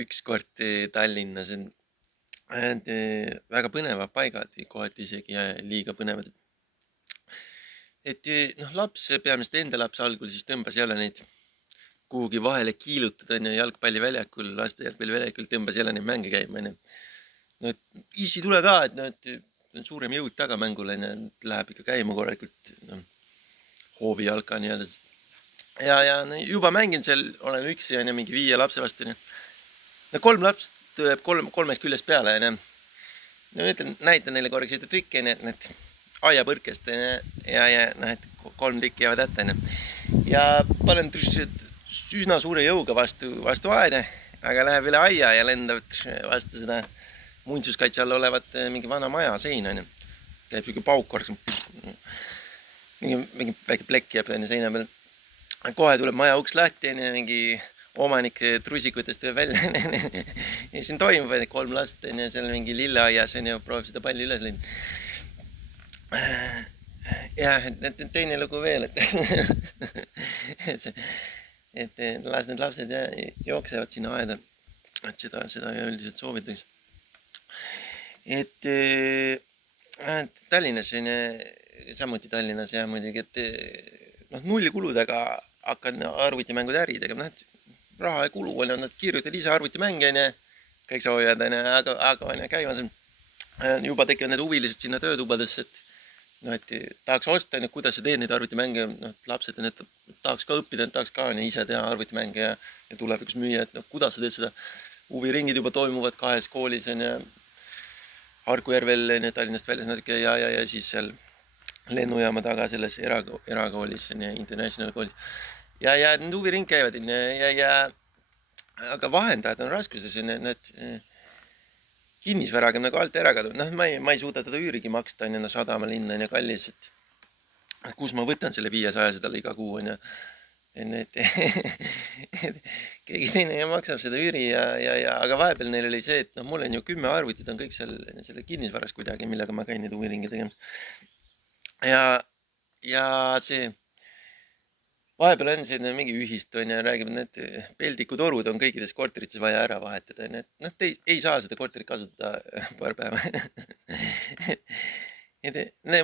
ükskord Tallinnas on väga põnevad paigad, kohati isegi liiga põnevad. Noh, laps, peamiselt enda laps algul siis tõmbas jälle neid kuhugi vahele kiilutada, jalgpalliväljakul, laste jalgpalliväljakul tõmbas jälle neid mänge käima, No, et isi tule ka, et on suurem jõud taga mängul, läheb ikka käima korralikult, hoovi jalka nii-öelda. Ja no, juba mängin seal, olen üksi, mingi 5 lapse vastu, No 3 lapst tuleb kolmest küljest peale, No näitan neile korraks ühte trikki, et aiapõrkest, ja noh, et 3 trikki jäävad ette, Ja panen üsna suure jõuga vastu aeda, aga läheb üle aia ja lendab vastu seda muinsuskaitse all olevat mingi vana maja seina, Käib siuke pauk korraks, mingi väike plekk jääb seina peal. Kohe tuleb maja uks lahti, mingi omanik trusikutest tuleb välja. Ja siin toimub 3 last, seal mingi lilleaias, proovib seda palli üles lõin. Jah, et teine lugu veel, et las need lapsed jooksevad sinna aeda, et seda üldiselt soovitaks. Tallinnas, samuti Tallinnas jah muidugi, et noh, nullkuludega hakkan arvutimängud äri tegema, raha ei kulu, nad kirjutavad ise arvutimänge, kõik soovivad, aga käimas on, juba tekivad need huvilised sinna töötubadesse, et tahaks osta, kuidas sa teed neid arvutimänge, lapsed, tahaks ka õppida, tahaks ka ise teha arvutimänge ja tulevikus müüa, et kuidas sa teed seda. Huviringid juba toimuvad 2 koolis, Harku Järvel, Tallinnast väljas natuke ja siis seal lennujaama taga selles erakoolis, International koolis. Ja need huviring käivad, aga vahendajad on raskuses, kinnisvaraga alt ära kadunud. Noh, ma ei suuda teda üürigi maksta, Sadama linna kallis, et kus ma võtan selle 500 talle iga kuu, keegi teine maksab seda üüri aga vahepeal neil oli see, et mul on ju 10 arvutit on kõik seal selle kinnisvaras kuidagi, millega ma käin neid huviringe tegemas. Ja see vahepeal on see mingi ühistu, räägib, et peldikutorud on kõikides korterites vaja ära vahetada, te ei saa seda korterit kasutada paar päeva.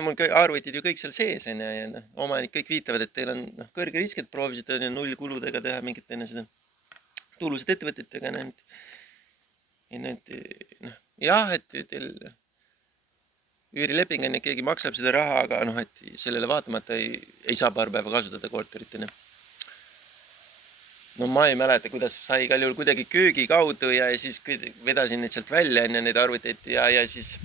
Mul arvutid ju kõik seal sees, ja omanik kõik viitavad, et teil on kõrge risk, et proovisite nullkuludega teha mingit seda tulusat ettevõtetega, jah, et teil üürileping on, keegi maksab seda raha, aga et sellele vaatamata ei saa paar päeva kasutada korterit. No ma ei mäleta, kuidas sai igal juhul kuidagi köögi kaudu ja siis vedasin neid sealt välja, neid arvuteid ja siis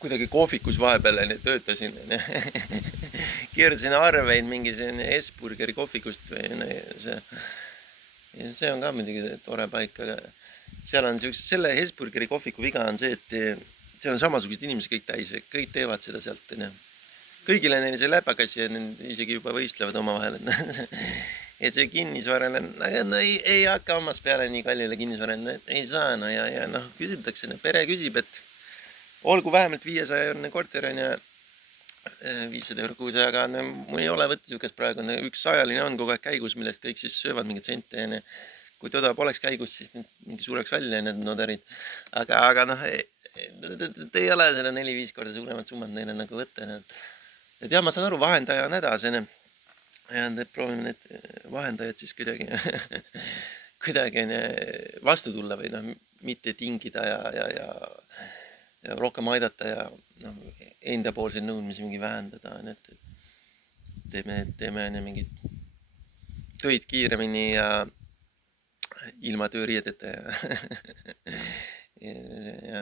kuidagi kohvikus vahepeal töötasin. Keerasin arveid mingi Hesburgeri kohvikust või see on ka muidugi tore paik, aga seal on selle Hesburgeri kohviku viga on see, et seal on samasugused inimesed kõik täis, kõik teevad seda sealt, Kõigile neil see läpakas ja isegi juba võistlevad omavahel, et see kinnisvarale, aga ei hakka hammas peale nii kallile kinnisvarale, ei saa, ja küsitakse, pere küsib, et olgu vähemalt 500 korter on ja 500 € kuus, aga mul ei ole võtta siukest praegu, üks 100-line on kogu aeg käigus, millest kõik siis söövad mingit sente, kui toda poleks käigus, siis mingi suureks välja need notarid, aga ei ole seda 4-5 korda suuremat summat neile võtta, et jah, ma saan aru, vahendaja on hädas, ja proovime need vahendajad siis kuidagi vastu tulla või mitte tingida ja rohkem aidata ja enda poolseid nõudmisi mingi vähendada, et teeme mingid töid kiiremini ja ilma tööriieteta ja